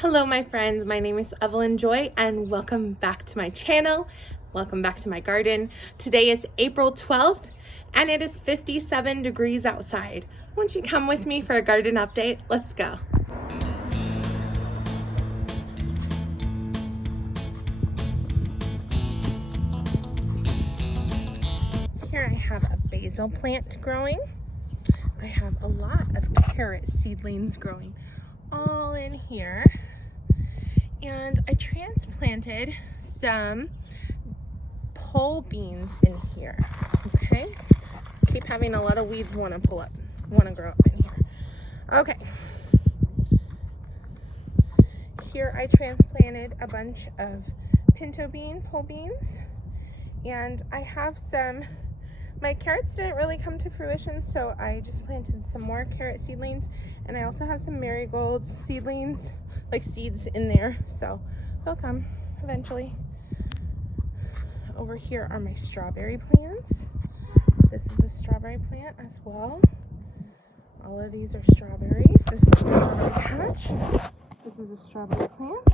Hello my friends, my name is Evelyn Joy and welcome back to my channel. Welcome back to my garden. Today is April 12th and it is 57 degrees outside. Won't you come with me for a garden update? Let's go. Here I have a basil plant growing. I have a lot of carrot seedlings growing all in here. And I transplanted some pole beans in here, okay? Keep having a lot of weeds want to grow up in here. Okay. Here I transplanted a bunch of pinto pole beans, and I have my carrots didn't really come to fruition, so I just planted some more carrot seedlings, and I also have some marigold seedlings, like seeds in there, so they'll come eventually. Over here are my strawberry plants. This is a strawberry plant as well. All of these are strawberries. This is a strawberry patch. This is a strawberry plant.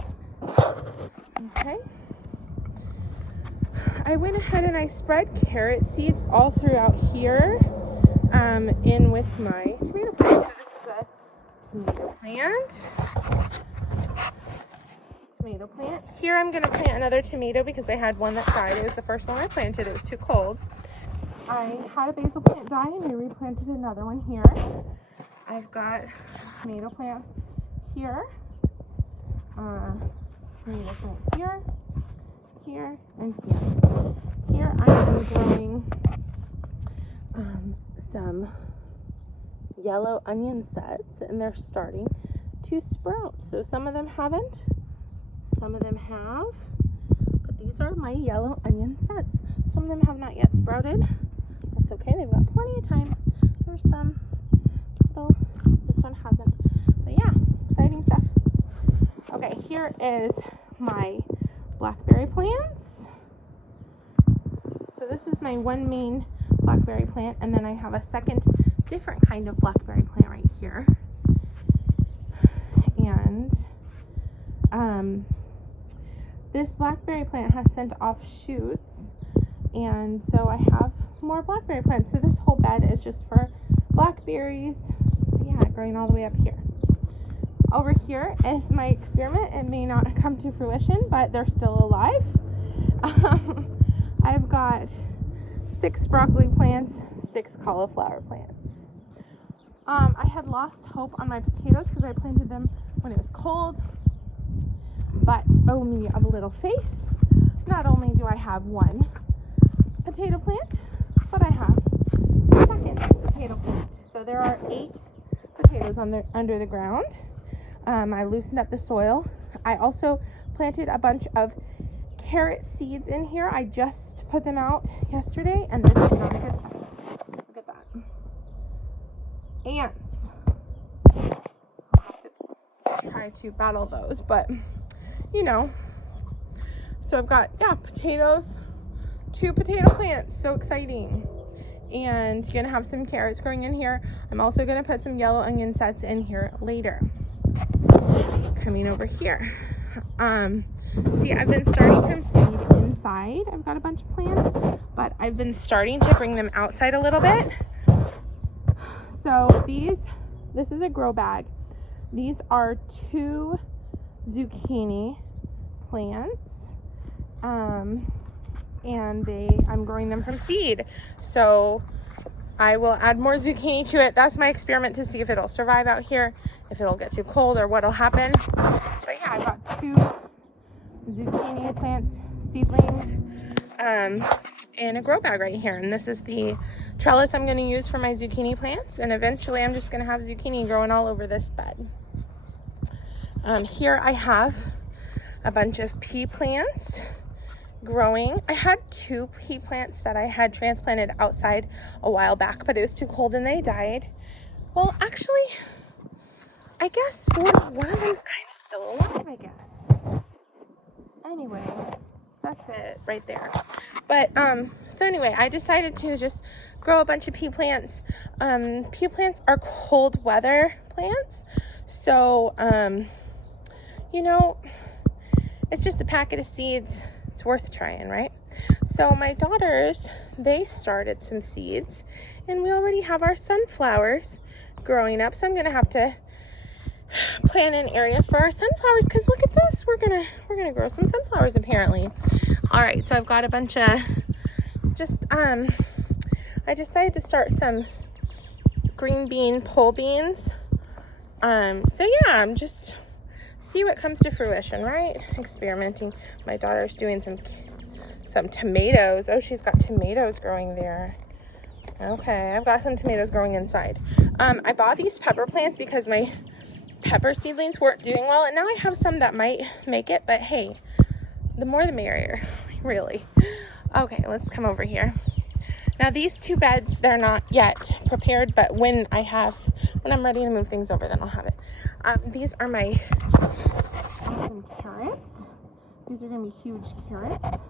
Okay. I went ahead and I spread carrot seeds all throughout here in with my tomato plant. So this is a tomato plant. Here I'm going to plant another tomato because I had one that died. It was the first one I planted. It was too cold. I had a basil plant die and I replanted another one here. I've got a tomato plant here. Tomato plant here. Here and here. Here I am growing some yellow onion sets, and they're starting to sprout. So some of them haven't, some of them have, but these are my yellow onion sets. Some of them have not yet sprouted. That's okay, they've got plenty of time. There's some little, this one hasn't, but yeah, exciting stuff. Okay, here is my blackberry plants. So this is my one main blackberry plant, and then I have a second different kind of blackberry plant right here. And this blackberry plant has sent off shoots, and so I have more blackberry plants. So this whole bed is just for blackberries. Yeah, growing all the way up here. Over here is my experiment. It may not come to fruition, but they're still alive. I've got 6 broccoli plants, 6 cauliflower plants. I had lost hope on my potatoes because I planted them when it was cold, but oh me of little faith. Not only do I have one potato plant, but I have a second potato plant. So there are 8 potatoes under the ground. I loosened up the soil. I also planted a bunch of carrot seeds in here. I just put them out yesterday, and this is not a good sign. Look at that. Ants. I'll have to try to battle those, but you know. So I've got, potatoes, 2 potato plants. So exciting. And gonna have some carrots growing in here. I'm also gonna put some yellow onion sets in here later. Coming over here. See, I've been starting from seed inside. I've got a bunch of plants, but I've been starting to bring them outside a little bit. So this is a grow bag. These are 2 zucchini plants. And I'm growing them from seed. So I will add more zucchini to it. That's my experiment to see if it'll survive out here, if it'll get too cold or what'll happen. But yeah, I've got 2 zucchini plants, seedlings, in a grow bag right here. And this is the trellis I'm going to use for my zucchini plants. And eventually I'm just going to have zucchini growing all over this bed. Here I have a bunch of pea plants growing. I had 2 pea plants that I had transplanted outside a while back, but it was too cold and they died. Well, actually, I guess sort of one of them's kind of still alive, I guess. Anyway, that's it right there. But so anyway, I decided to just grow a bunch of pea plants. Pea plants are cold weather plants, so you know, it's just a packet of seeds. It's worth trying, right? So my daughters, they started some seeds, and we already have our sunflowers growing up. So I'm gonna have to plan an area for our sunflowers, because look at this. We're gonna grow some sunflowers apparently. All right, so I've got a bunch of just I decided to start some green bean pole beans. So yeah, I'm just see what comes to fruition, right? Experimenting. My daughter's doing some tomatoes. Oh, she's got tomatoes growing there. Okay, I've got some tomatoes growing inside. I bought these pepper plants because my pepper seedlings weren't doing well, and now I have some that might make it, but hey, the more the merrier, really. Okay, let's come over here. Now these two beds, they're not yet prepared, but when I'm ready to move things over, then I'll have it. These are some carrots. These are gonna be huge carrots,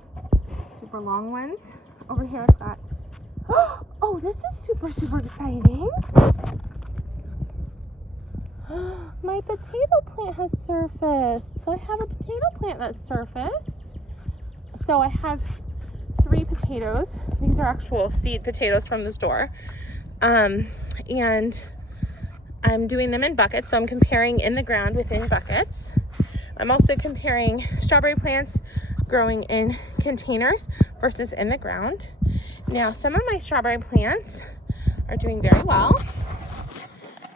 super long ones. Over here I've got, oh, this is super, super exciting. My potato plant has surfaced. So I have a potato plant that's surfaced. So I have 3 potatoes. These are actual seed potatoes from the store. And I'm doing them in buckets. So I'm comparing in the ground within buckets. I'm also comparing strawberry plants growing in containers versus in the ground. Now, some of my strawberry plants are doing very well.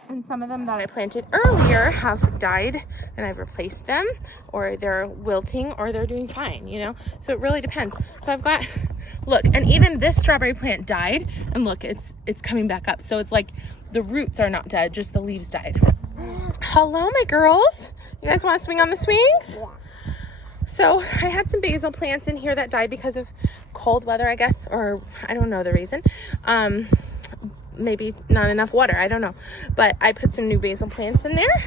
And some of them that I planted earlier have died, and I've replaced them, or they're wilting, or they're doing fine, you know? So it really depends. So I've got, look, and even this strawberry plant died, and look, it's coming back up. So it's like the roots are not dead, just the leaves died. Hello, my girls. You guys want to swing on the swings? Yeah. So I had some basil plants in here that died because of cold weather, I guess, or I don't know the reason. Maybe not enough water, I don't know. But I put some new basil plants in there.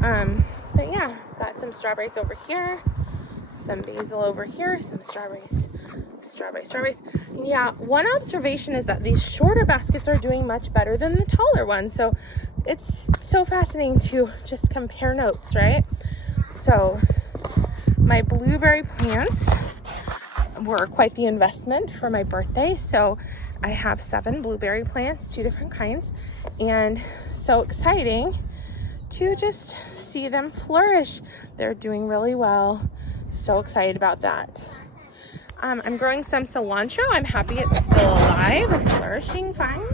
But yeah, got some strawberries over here, some basil over here, some strawberries. Yeah, one observation is that these shorter baskets are doing much better than the taller ones. So it's so fascinating to just compare notes, right? So my blueberry plants were quite the investment for my birthday. So I have 7 blueberry plants, 2 different kinds, and so exciting to just see them flourish. They're doing really well. So excited about that. I'm growing some cilantro. I'm happy it's still alive and flourishing fine.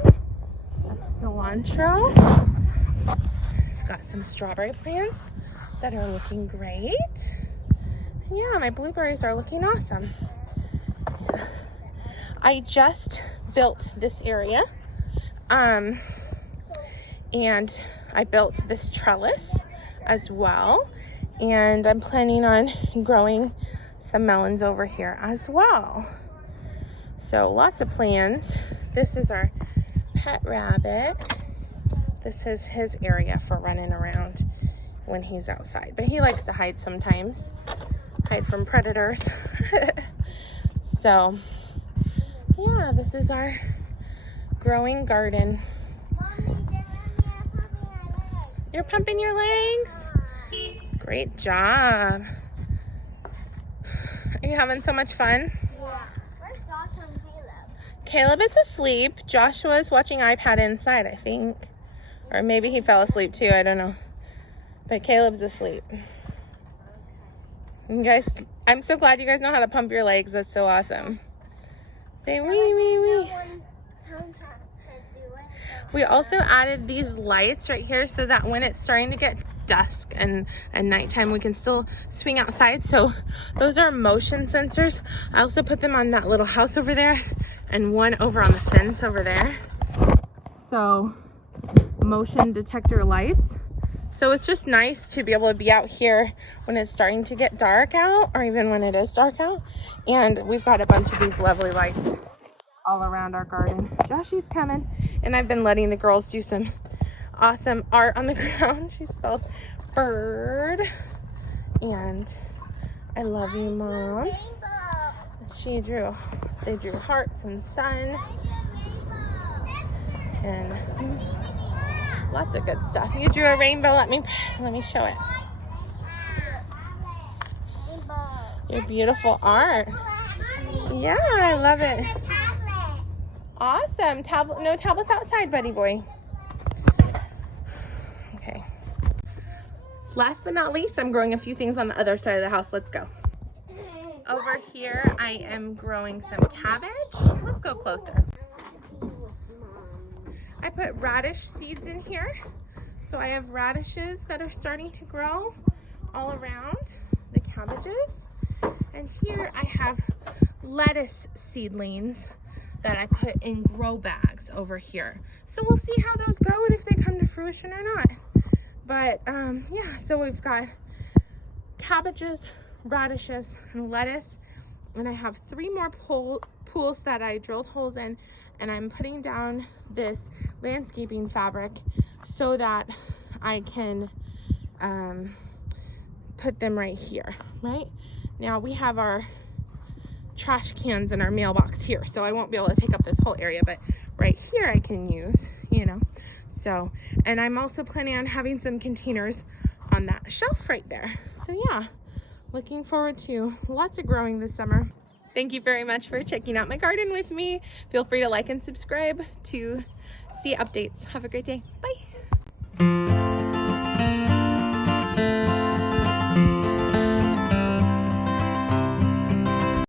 That's cilantro. I've got some strawberry plants that are looking great. Yeah, my blueberries are looking awesome. I just built this area, and I built this trellis as well, and I'm planning on growing some melons over here as well. So lots of plans. This is our pet rabbit. This is his area for running around when he's outside, but he likes to hide sometimes, hide from predators. So yeah, this is our growing garden. You're pumping your legs? Great job. Are you having so much fun? Yeah. Where's Joshua and Caleb? Caleb is asleep. Joshua's watching iPad inside, I think. Or maybe he fell asleep too, I don't know. But Caleb's asleep. You guys, I'm so glad you guys know how to pump your legs. That's so awesome. Say wee, wee, wee. We also added these lights right here so that when it's starting to get dusk and nighttime, we can still swing outside. So those are motion sensors. I also put them on that little house over there and one over on the fence over there. So motion detector lights. So it's just nice to be able to be out here when it's starting to get dark out, or even when it is dark out. And we've got a bunch of these lovely lights all around our garden. Joshy's coming. And I've been letting the girls do some awesome art on the ground. She spelled bird. And I love you, Mom. They drew hearts and sun. And Lots of good stuff. You drew a rainbow. Let me show it. Your beautiful art. Yeah, I love it. Awesome. No tablets outside, buddy boy. Okay. Last but not least, I'm growing a few things on the other side of the house. Let's go. Over here, I am growing some cabbage. Let's go closer. I put radish seeds in here. So I have radishes that are starting to grow all around the cabbages. And here I have lettuce seedlings that I put in grow bags over here. So we'll see how those go and if they come to fruition or not. But yeah, so we've got cabbages, radishes, and lettuce. And I have 3 more pools that I drilled holes in, and I'm putting down this landscaping fabric so that I can put them right here, right? Now we have our trash cans in our mailbox here, so I won't be able to take up this whole area, but right here I can use, you know. So, and I'm also planning on having some containers on that shelf right there. So yeah, looking forward to lots of growing this summer. Thank you very much for checking out my garden with me. Feel free to like and subscribe to see updates. Have a great day. Bye.